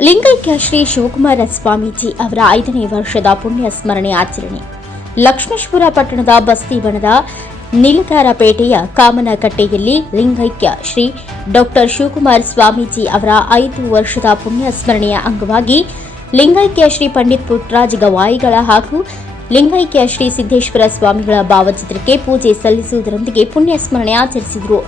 ಲಿಂಗೈಕ್ಯ ಶ್ರೀ ಶಿವಕುಮಾರ ಸ್ವಾಮೀಜಿ ಅವರ ಐದನೇ ವರ್ಷದ ಪುಣ್ಯ ಸ್ಮರಣೆ ಆಚರಣೆ. ಲಕ್ಷ್ಮೇಶ್ವರ ಪಟ್ಟಣದ ಬಸ್ತಿ ಬಣದ ನಿಲಕಾರಪೇಟೆಯ ಕಾಮನಕಟ್ಟೆಯಲ್ಲಿ ಲಿಂಗೈಕ್ಯ ಶ್ರೀ ಡಾಕ್ಟರ್ ಶಿವಕುಮಾರ ಸ್ವಾಮೀಜಿ ಅವರ ಐದು ವರ್ಷದ ಪುಣ್ಯ ಸ್ಮರಣೆಯ ಅಂಗವಾಗಿ ಲಿಂಗೈಕ್ಯ ಶ್ರೀ ಪಂಡಿತ್ ಪುಟ್ರಾಜ್ ಗವಾಯಿಗಳ ಹಾಗೂ ಲಿಂಗೈಕ್ಯ ಶ್ರೀ ಸಿದ್ದೇಶ್ವರ ಸ್ವಾಮಿಗಳ ಭಾವಚಿತ್ರಕ್ಕೆ ಪೂಜೆ ಸಲ್ಲಿಸುವುದರೊಂದಿಗೆ ಪುಣ್ಯ ಸ್ಮರಣೆ ಆಚರಿಸಿದರು.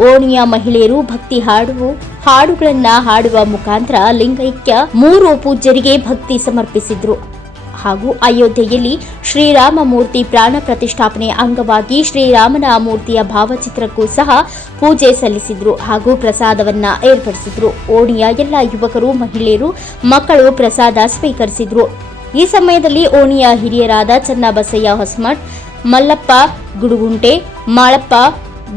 ಓಣಿಯ ಮಹಿಳೆಯರು ಭಕ್ತಿ ಹಾಡು ಹಾಡುಗಳನ್ನ ಹಾಡುವ ಮುಖಾಂತರ ಲಿಂಗೈಕ್ಯ ಮೂರು ಪೂಜ್ಯರಿಗೆ ಭಕ್ತಿ ಸಮರ್ಪಿಸಿದ್ರು. ಹಾಗೂ ಅಯೋಧ್ಯೆಯಲ್ಲಿ ಶ್ರೀರಾಮ ಮೂರ್ತಿ ಪ್ರಾಣ ಪ್ರತಿಷ್ಠಾಪನೆ ಅಂಗವಾಗಿ ಶ್ರೀರಾಮನ ಮೂರ್ತಿಯ ಭಾವಚಿತ್ರಕ್ಕೂ ಸಹ ಪೂಜೆ ಸಲ್ಲಿಸಿದ್ರು ಹಾಗೂ ಪ್ರಸಾದವನ್ನ ಏರ್ಪಡಿಸಿದ್ರು. ಓಣಿಯ ಎಲ್ಲ ಯುವಕರು, ಮಹಿಳೆಯರು, ಮಕ್ಕಳು ಪ್ರಸಾದ ಸ್ವೀಕರಿಸಿದ್ರು. ಈ ಸಮಯದಲ್ಲಿ ಓಣಿಯ ಹಿರಿಯರಾದ ಚನ್ನಬಸಯ್ಯ ಹೊಸಮಠ್, ಮಲ್ಲಪ್ಪ ಗುಡುಗುಂಟೆ, ಮಾಳಪ್ಪ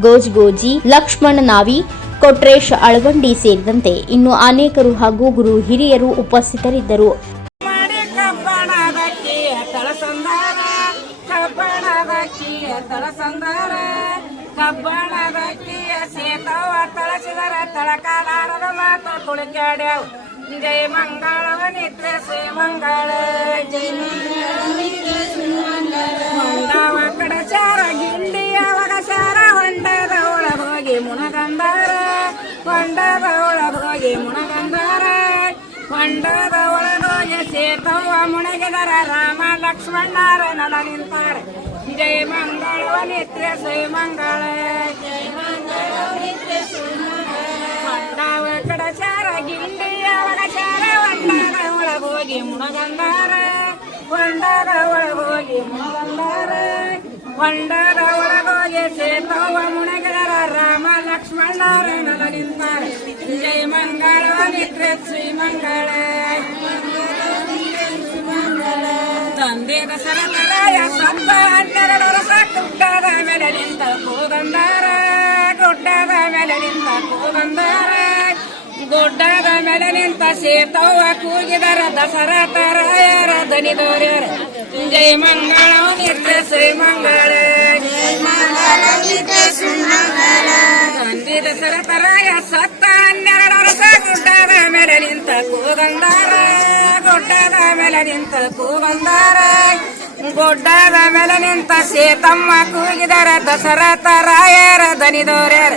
ಗೋಜ್ಗೋಜಿ ಲಕ್ಷ್ಮಣ ನಾವಿ ಕೊಟ್ರೇಶ್ ಅಳವಂಡಿ ಸೇರಿದಂತೆ ಇನ್ನು ಅನೇಕರು ಹಾಗೂ ಗುರು ಹಿರಿಯರು ಉಪಸ್ಥಿತರಿದ್ದರು. ಕಬ್ಬಣದಕ್ಕಿ ತಳಸಂದಾರ ಕಬ್ಬಣದಕ್ಕಿ ಹೊಂಡದ ಒಳಗೋಗಿ ಸೇತವ್ವ ಮುಣಗಿದರ ರಾಮ ಲಕ್ಷ್ಮಣರ ನಡ ನಿಂತಾರ ಜೈ ಮಂಗಳ ನಿತ್ಯ ಶ್ರೀ ಮಂಗಳ ಜೈ ಮಂಗಳ ನಿತ್ಯ ಶ್ರೀ ಹೊಂಡವ ಕಡ ಚಾರ ಗಿಂಡಿ ಅವರ ಚಾರ ಹೊಂಡದ ಒಳಗೋಗಿ ಮುಣಗಂದಾರ ಹೊಂಡದ ಒಳಗೋಗಿ ಮುಣಗಂದಾರ ಹೊಂಡದ ಒಳಗೋಗಿ ಸೇತವ್ವ ಮುಣಗಿದರ ರಾಮ ಲಕ್ಷ್ಮಣರ ನಡ ನಿಂತಾರ ಜೈ ಮಂಗಳ ನಿತ್ಯ ಗುಡ್ಡದ ಮೇಲೆ ನಿಂತ ಕೂಗಂದಾರ ಗುಡ್ಡದ ಮೇಲೆ ನಿಂತ ಕೂಗಂದಾರ ಗುಡ್ಡದ ಮೇಲೆ ನಿಂತ ಸೇತವ್ವ ಕೂಗಿದರ ದಶರಥರಾಯರ ದನಿದೋರ್ಯರ ಜೈ ಮಂಗಳ ನಿತ್ಯ ಶ್ರೀ ಮಂಗಳ ಜೈ ಮಂಗಳ ನಿತ್ಯ ಶ್ರೀ ಮಂಗಳ ತಂದೆ ದಶರಥರಾಯ ಸತ್ತ ಹನ್ನೆರಡು ವರ್ಷ ಗುಡ್ಡದ ಮೇಲೆ ನಿಂತ ಕೂಗಂದಾರ ಗುಡ್ಡದ ಮೇಲೆ ನಿಂತ ಕೂಗಂದಾರ ಗುಡ್ಡದ ಮೇಲೆ ನಿಂತ ಸೇತಮ್ಮ ಕೂಗಿದರ ದಸರಥ ರಾಯರ ದನಿದೋರ್ಯರ.